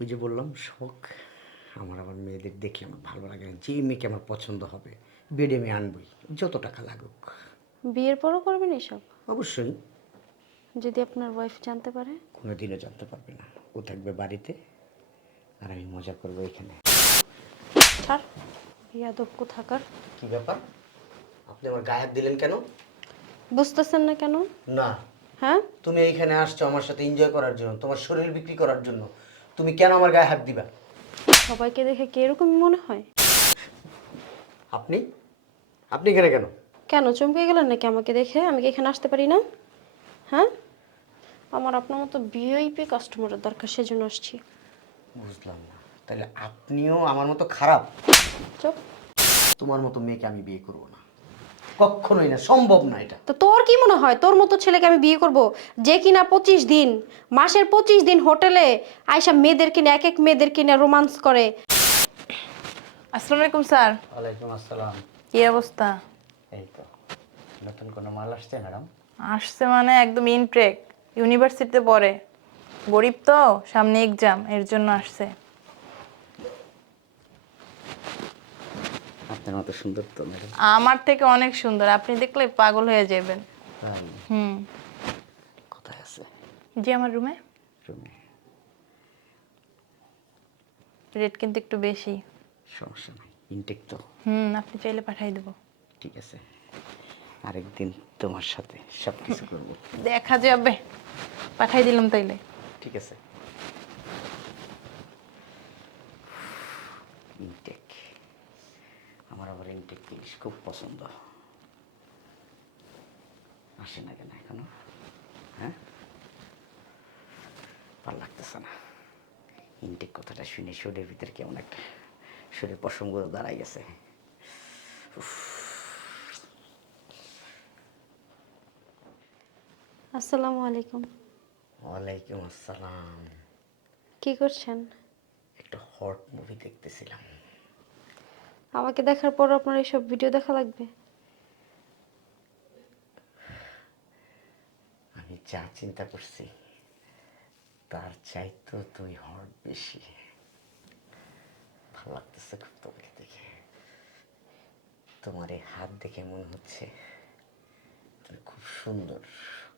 ওই যে বললাম শখ। আমার আবার মেয়েদের দেখে আমার ভালো লাগে না। যে মেয়েকে আমার পছন্দ হবে বেডে মেয়ে আনবই যত টাকা লাগুক। বিয়ের পরও করবেন এসব? অবশ্যই। যদি আপনার ওয়াইফ জানতে পারে? কোনো দিনও জানতে পারবে না। ও থাকবে বাড়িতে আর আমি মজা করব এখানে। ছাড় বিয়াদব থাকার কি ব্যাপার? আপনি আমার গায়ে হাত দিলেন কেন? বুঝতেছেন না কেন? না। হ্যাঁ? তুমি এইখানে আসছো আমার সাথে এনজয় করার জন্য তোমার শরীর বিক্রি করার জন্য। তুমি কেন আমার গায়ে হাত দিবা? সবাইকে দেখে কি এরকমই মনে হয়? আপনি? আপনি এখানে কেন? কেন চমকে গেলেন নাকি আমাকে দেখে? আমি কি এখানে আসতে পারি না? হ্যাঁ? আমার আপনার মতো ভিআইপি কাস্টমারের দরকার সেজন্য আসছি। বুঝলাম না। তাহলে আপনিও আমার মতো খারাপ? চুপ। তোমার মতো মেয়েকে আমি বিয়ে করব না। কখনোই না সম্ভব না এটা। তো তোর কি মনে হয়? তোর মতো ছেলেকে আমি বিয়ে করব যে কিনা পঁচিশ দিন মাসের পঁচিশ দিন হোটেলে আইসা মেয়েদের কিনে এক এক মেয়েদের কিনে রোমান্স করে। আসসালামু আলাইকুম স্যার। ওয়ালাইকুম আসসালাম। কি অবস্থা? এই তো নতুন কোনো মাল আসছে ম্যাডাম? আসছে মানে একদম ইনট্রেক ইউনিভার্সিটিতে পড়ে। গরিব তো সামনে এক্সাম এর জন্য আসছে। আপনার মতো সুন্দর তো ম্যাডাম। আমার থেকে অনেক সুন্দর আপনি দেখলে পাগল হয়ে যাবেন। তাই? হুম। কোথায় আছে? জি আমার রুমে রুমে রেট কিন্তু একটু বেশি। সমস্যা নাই ইনটেক তো। হুম আপনি চাইলে পাঠাই দেবো। ঠিক আছে। আরেকদিন তোমার সাথে সব কিছু করব। দেখা যাবে। পাঠাই দিলাম তাইলে। ঠিক আছে ইনটেক আমার আবার জিনিস খুব পছন্দ। আসে না কেন এখনও? হ্যাঁ? ভালো লাগতেছে না। ইনটেক কথাটা শুনে শরীরের ভিতরে কেমন একটা শরীরের প্রসঙ্গ দাঁড়াই গেছে। আসসালামু আলাইকুম। ওয়ালাইকুম আসসালাম। কি করছেন? একটা হট মুভি দেখতেছিলাম। আমাকে দেখার পর আপনার এইসব ভিডিও দেখা লাগবে। আমি যা চিন্তা করছি, তার চাইতো তুই হট বেশি। ভালো লাগতেছে খুব তোমাকে দেখে। তোমার এই হাত দেখে মনে হচ্ছে তুমি খুব সুন্দর,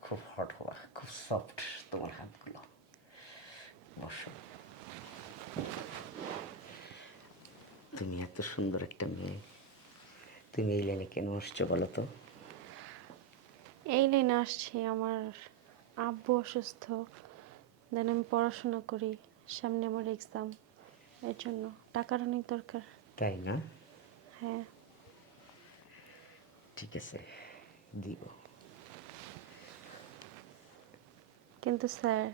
খুব হট হওয়া, খুব সফট তোমার হাতগুলো। বসো। তুমি এত সুন্দর একটা মেয়ে। তুমি এই লাইনে কেন আসছো বলো তো? এই লাইনে আসছি আমার আব্বু অসুস্থ। দেন আমি পড়াশোনা করি সামনে আমার এক্সাম এর জন্য টাকার অনেক দরকার। তাই না? হ্যাঁ। ঠিক আছে দিব। কিন্তু স্যার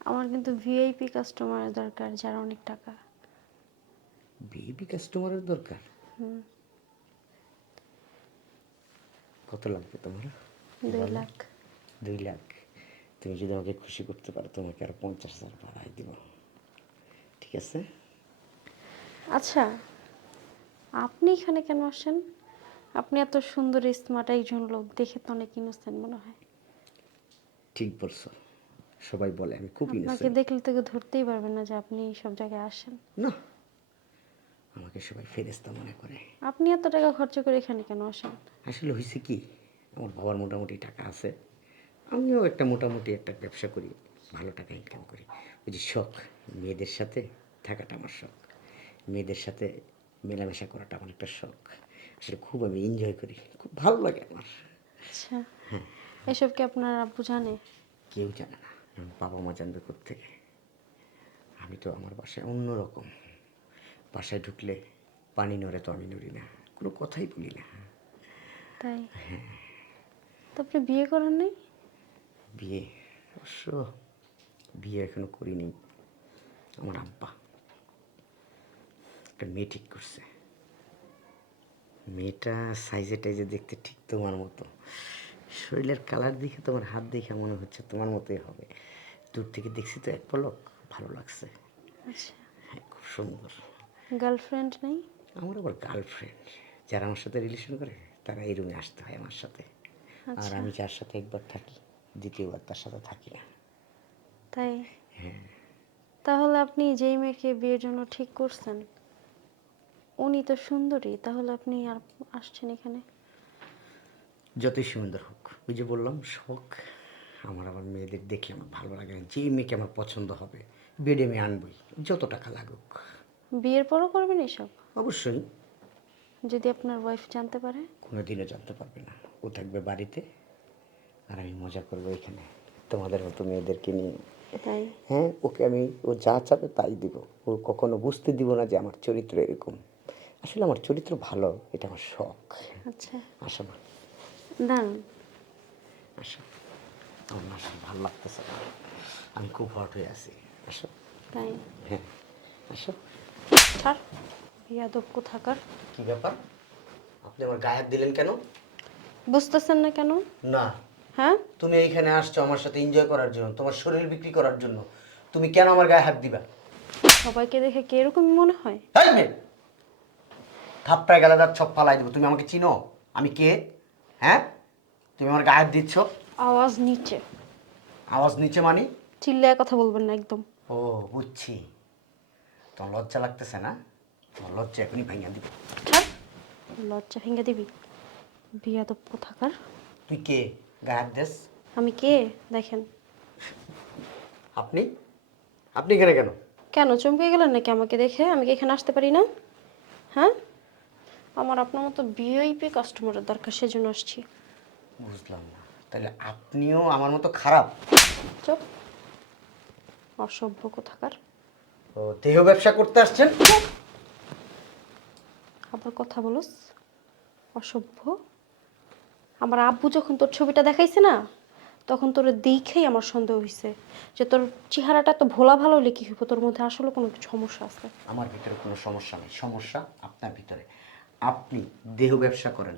আমার কিন্তু ভিআইপি কাস্টমার দরকার যার অনেক টাকা। বিবি কাস্টমারের দরকার। কত লাগবে তোমার? দুই লাখ। দুই লাখ। তুমি যদি আমাকে খুশি করতে পারো তোমাকে আরও পঞ্চাশ হাজার বাড়াই দিব। ঠিক আছে? আচ্ছা আপনি এখানে কেন আসেন? আপনি এত সুন্দর স্মার্ট একজন লোক দেখে তো অনেক ইনোসেন্ট মনে হয়। ঠিক বলছো। সবাই বলে আমি খুব ইনোসেন্ট আপনাকে দেখলে তো ধরতেই পারবে না যে আপনি সব জায়গায় আসেন। না আমাকে সবাই ফেরেস্তা মনে করে। আপনি এত টাকা খরচ করে এখানে কেন আসেন? আসলে হয়েছে কি আমার বাবার মোটামুটি টাকা আছে আমিও একটা মোটামুটি একটা ব্যবসা করি ভালো টাকা ইনকাম করি। ওই যে শখ মেয়েদের সাথে থাকাটা আমার শখ। মেয়েদের সাথে মেলামেশা করাটা আমার একটা শখ। আসলে খুব আমি এনজয় করি খুব ভালো লাগে আমার। আচ্ছা এসব কি আপনার আব্বু জানে? কেউ জানে না বাবা মা জানবে থেকে আমি তো আমার বাসায় অন্যরকম। বাসায় ঢুকলে পানি নড়ে তো আমি নড়ি না কোনো কথাই বলি না। তাই? তো আপনি বিয়ে করেন নাই? বিয়ে? অবশ্য বিয়ে এখনও করিনি। আমার আব্বা। একটা মেয়ে ঠিক করছে। মেয়েটা সাইজে টাইজে দেখতে ঠিক তোমার মতো। শরীরের কালার দেখে তোমার হাত দেখে মনে হচ্ছে তোমার মতোই হবে। দূর থেকে দেখছি তো এক পলক ভালো লাগছে। আচ্ছা। হ্যাঁ খুব সুন্দর। গার্লফ্রেন্ড নেই? আমার আবার গার্লফ্রেন্ড যারা আমার সাথে রিলেশন করে তারা এই রুমে আসতে হয় আমার সাথে। আর আচ্ছা। আমি যার সাথে একবার থাকি দ্বিতীয়বার তার সাথে থাকি না। তাই? হ্যাঁ। তাহলে আপনি যেই মেয়েকে বিয়ের জন্য ঠিক করছেন উনি তো সুন্দরী তাহলে আপনি আর আসছেন এখানে? যতই সুন্দর হোক ওই যে বললাম শখ আমার আবার মেয়েদের দেখলে আমার ভালো লাগে না। যে মেয়েকে আমার পছন্দ হবে বেডে মেয়ে আনবই যত টাকা লাগুক। বিয়ের পরও করবেন এসব? অবশ্যই। যদি আপনার ওয়াইফ জানতে পারে? কোনো দিনও জানতে পারবে না। ও থাকবে বাড়িতে আর আমি মজা করব এখানে। তোমাদের মতো মেয়েদেরকে নিয়ে। তাই? হ্যাঁ ওকে আমি ও যা চাবে তাই দিব। ও কখনো বুঝতে দিব না যে আমার চরিত্র এরকম। আসলে আমার চরিত্র ভালো এটা আমার শখ। আচ্ছা। আসো না দাঁড়ান আসো। আমার আসলে ভালো লাগতেছে না। আমি খুব হট হয়ে আছি। আসো। তাই? হ্যাঁ আসো। ছাড় বিয়াদব কোথাকার? কি ব্যাপার? আপনি আমার গায়ে হাত দিলেন কেন? বুঝতেছেন না কেন? না। হ্যাঁ? তুমি এইখানে আসছো আমার সাথে এনজয় করার জন্য তোমার শরীর বিক্রি করার জন্য। তুমি কেন আমার গায়ে হাত দিবা? সবাইকে দেখে কি এরকম মনে হয়? তাই মেয়ে! থাপ্পায় গেলে তার ছপ ফালাই দেবো। তুমি আমাকে চিনো? আমি কে? হ্যাঁ? তুমি আমার গায়ে হাত দিচ্ছ? আওয়াজ নিচে। আওয়াজ নিচে মানি? চিল্লায় কথা বলবেন না একদম। ও বুঝছি। তোমার লজ্জা লাগতেছে না? তোমার লজ্জা এখনই ভাঙিয়ে দিব। লজ্জা ভেঙে দিবি? বিয়াদব কোথাকার? তুই কে? গায়ে হাত দেস আমি কে? দেখেন। আপনি? আপনি এখানে কেন? কেন চমকে গেলেন নাকি আমাকে দেখে? আমি কি এখানে আসতে পারি না? হ্যাঁ? আমার আপনার মতো ভিআইপি কাস্টমারের দরকার সেজন্য আসছি। বুঝলাম না। তাহলে আপনিও আমার মতো খারাপ? চুপ। অসভ্য কোথাকার? ও দেহ ব্যবসা করতে আসছেন? আবার কথা বলস। অসভ্য। আমার আব্বু যখন তোর ছবিটা দেখাইছে না তখন তোর দেখেই আমার সন্দেহ হয়েছে যে তোর চেহারাটা তো ভোলা ভালো কি হইব? তোর মধ্যে আসলে কোনো সমস্যা আছে? আমার ভিতরে কোনো সমস্যা নেই। সমস্যা আপনার ভিতরে। আপনি দেহ ব্যবসা করেন।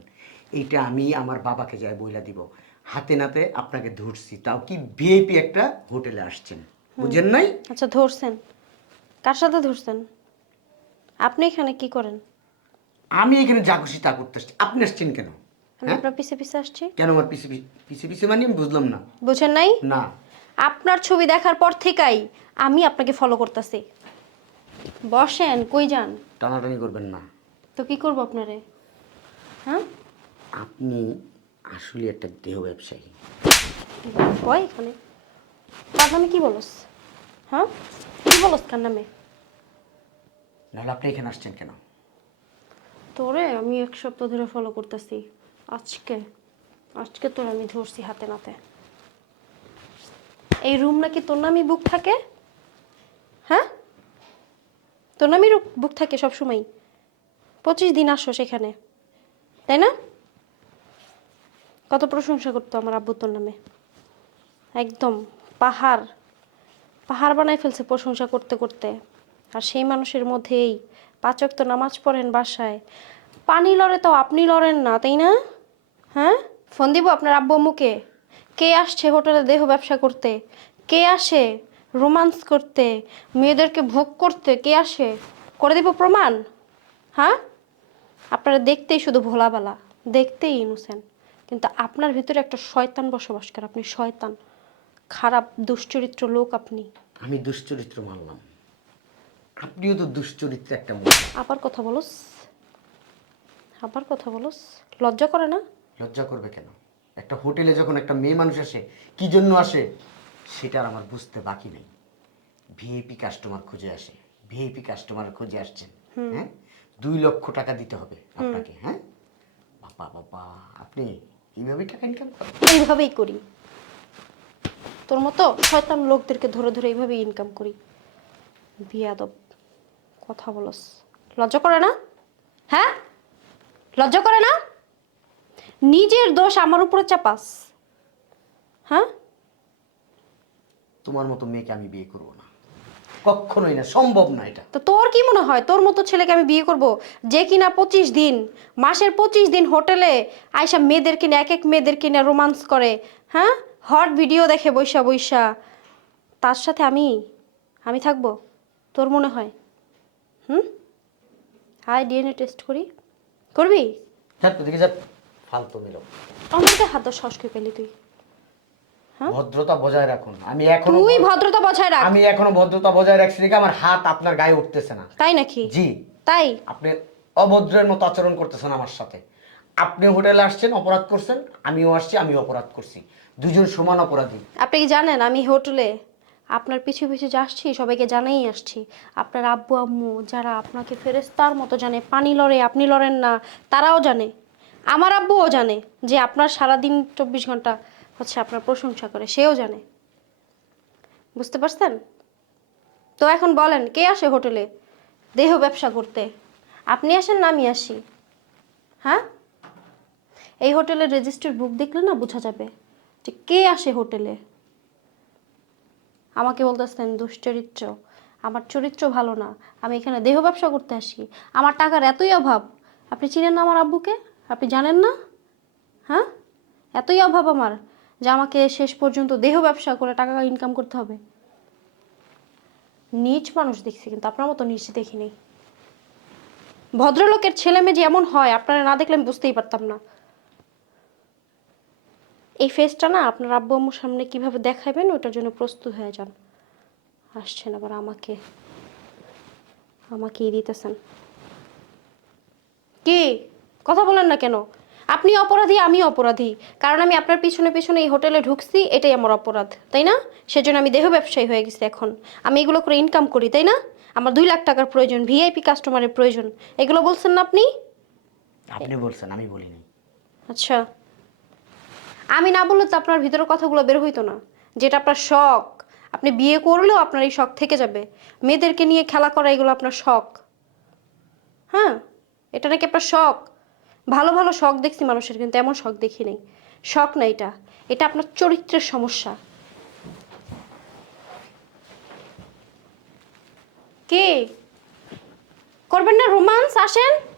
এইটা আমি আমার বাবাকে যাই বইলা দিব। হাতে নাতে আপনাকে ধরছি। তাও কি ভিআইপি একটা হোটেলে আসছেন। বুঝেন নাই? আচ্ছা ধরছেন। কার সাথে ধরছেন? আপনি এখানে কি করেন? আমি এখানে যা খুশি তা করতে আসছি। আপনি আসছেন কেন? আমি আপনার পিছে পিছে আসছি। কেন আমার পিছে পিছে পিছে মানে আমি বুঝলাম না। বুঝেন নাই? না। আপনার ছবি দেখার পর থেকেই আমি আপনাকে ফলো করতেছি। বসেন কই যান? টানাটানি করবেন না। তো কি করব আপনারে? হ্যাঁ? আপনি আসলে একটা দেহ ব্যবসায়ী। কয় এখানে? তার নামে কি বলস? হ্যাঁ? কি বলস কার নামে? নাহলে আপনি এখানে আসছেন কেন? তোরে আমি এক সপ্তাহ ধরে ফলো করতেছি। আজকে আজকে তোর আমি ধরছি হাতে নাতে। এই রুম নাকি তোর নামই বুক থাকে? হ্যাঁ? তোর নামই বুক থাকে সব সময় পঁচিশ দিন আসো সেখানে। তাই না? কত প্রশংসা করতো আমার আব্বু তোর নামে। একদম পাহাড় পাহাড় বানাই ফেলছে প্রশংসা করতে করতে। আর সেই মানুষের মধ্যেই পাচক তো নামাজ পড়েন বাসায়। পানি লড়ে তো আপনি লড়েন না, তাই না? হ্যাঁ? ফোন দিব আপনার আব্বু আম্মুকে। কে আসছে হোটেলে দেহ ব্যবসা করতে? কে আসে রোমান্স করতে? মেয়েদেরকে ভোগ করতে? কে আসে? করে দিব প্রমাণ? হ্যাঁ? আপনারা দেখতেই শুধু ভোলাবালা, দেখতেই ইনুসেন কিন্তু আপনার ভিতরে একটা শয়তান বসবাস করে, আপনি শয়তান। খারাপ, দুশ্চরিত্র লোক আপনি। আমি দুশ্চরিত্র মানলাম। আপনিও তো দুশ্চরিত্র একটা মহিলা। আবার কথা বলস। আবার কথা বলস। লজ্জা করে না? লজ্জা করবে কেন? একটা হোটেলে যখন একটা মেয়ে মানুষ আসে কি জন্য আসে? সেটা আর আমার বুঝতে বাকি নেই। ভিআইপি কাস্টমার খুঁজে আসে। ভিআইপি কাস্টমার খুঁজে আসছেন। হ্যাঁ? দুই লক্ষ টাকা দিতে হবে আপনাকে হ্যাঁ? বাবা বাবা আপনি এইভাবে টাকা ইনকাম করেন? এইভাবেই করি। তোর মতো শয়তান লোকদেরকে ধরে ধরে এইভাবেই ইনকাম করি। বিয়াদব। কথা বলস। লজ্জা করে না? হ্যাঁ? লজ্জা করে না? নিজের দোষ আমার উপরে চাপাস। হ্যাঁ? তোমার মতো মেয়েকে আমি বিয়ে করব না। কখনোই না সম্ভব না এটা। তো তোর কি মনে হয়? তোর মতো ছেলেকে আমি বিয়ে করব যে কিনা পঁচিশ দিন মাসের পঁচিশ দিন হোটেলে আয়সা মেয়েদের কিনে এক এক মেয়েদের কিনে রোমান্স করে হ্যাঁ? হট ভিডিও দেখে বৈশা বৈশা তার সাথে আমি আমি থাকব? তোর মনে হয়? হুম? হাই ডিএনএ টেস্ট করি। করবি? যাক দিকে যা ফালতু মেলো আমাকে হাত করে পেলি তুই। হ্যাঁ? ভদ্রতা বজায় রাখুন। আমি এখনও তুই ভদ্রতা বজায় রাখ। আমি এখনও ভদ্রতা বজায় রাখছি দেখে আমার হাত আপনার গায়ে উঠতেছে না। তাই নাকি? জি। তাই? আপনি অভদ্রের মতো আচরণ করতেছেন আমার সাথে। আপনি হোটেলে আসছেন অপরাধ করছেন আমিও আসছি আমি অপরাধ করছি। দুজন সমান অপরাধী। আপনি কি জানেন আমি হোটেলে আপনার পিছু পিছু যে আসছি, সবাইকে জানাই আসছি। আপনার আব্বু, আম্মু যারা আপনাকে ফেরেস্তার মতো জানে, পানি লড়ে, আপনি লড়েন না, তারাও জানে। আমার আব্বুও জানে যে আপনার সারাদিন চব্বিশ ঘণ্টা হচ্ছে আপনার প্রশংসা করে, সেও জানে। বুঝতে পারছেন? তো এখন বলেন, কে আসে হোটেলে? দেহ ব্যবসা করতে। আপনি আসেন না, আমি আসি। হ্যাঁ? এই হোটেলের রেজিস্টার বুক দেখলে না বোঝা যাবে যে কে আসে হোটেলে? আমাকে বলতেছেন দুশ্চরিত্র আমার চরিত্র ভালো না, আমি এখানে দেহ ব্যবসা করতে আসি, আমার টাকার এতই অভাব, আপনি চিনেন না আমার আব্বুকে? আপনি জানেন না? হ্যাঁ? এতই অভাব আমার যে আমাকে শেষ পর্যন্ত দেহ ব্যবসা করে টাকা ইনকাম করতে হবে। নিচ মানুষ দেখছি কিন্তু আপনার মতো নিচ দেখিনি ভদ্রলোকের ছেলে মেয়ে যে এমন হয়, আপনারা না দেখলে আমি বুঝতেই পারতাম না। এই ফেসটা না আপনার আব্বু আম্মুর সামনে কীভাবে দেখাবেন ওটার জন্য প্রস্তুত হয়ে যান। আসছেন আবার আমাকে। আমাকেই দিতেছেন। কি? কথা বলেন না কেন? আপনি অপরাধী আমি অপরাধী। কারণ আমি আপনার পিছনে পিছনে এই হোটেলে ঢুকছি এটাই আমার অপরাধ তাই না? সেজন্য আমি দেহ ব্যবসায়ী হয়ে গেছি এখন। আমি এগুলো করে ইনকাম করি তাই না? আমার দুই লাখ টাকার প্রয়োজন ভিআইপি কাস্টমারের প্রয়োজন। এগুলো বলছেন না আপনি? আপনি বলছেন আমি বলিনি। আচ্ছা। আমি না বললে তো আপনার ভিতরে কথাগুলো বের হইতো না। যেটা আপনার শখ। আপনি বিয়ে করলেও আপনার এই শখ থেকে যাবে। মেয়েদেরকে নিয়ে খেলা করা, এগুলো আপনার শখ। হ্যাঁ? এটা নাকি আপনার শখ? ভালো ভালো শখ দেখছি মানুষের, কিন্তু এমন শখ দেখি নাই। শখ না এটা। এটা আপনার চরিত্রের সমস্যা। কে? করবেন না রোমান্স? আসেন।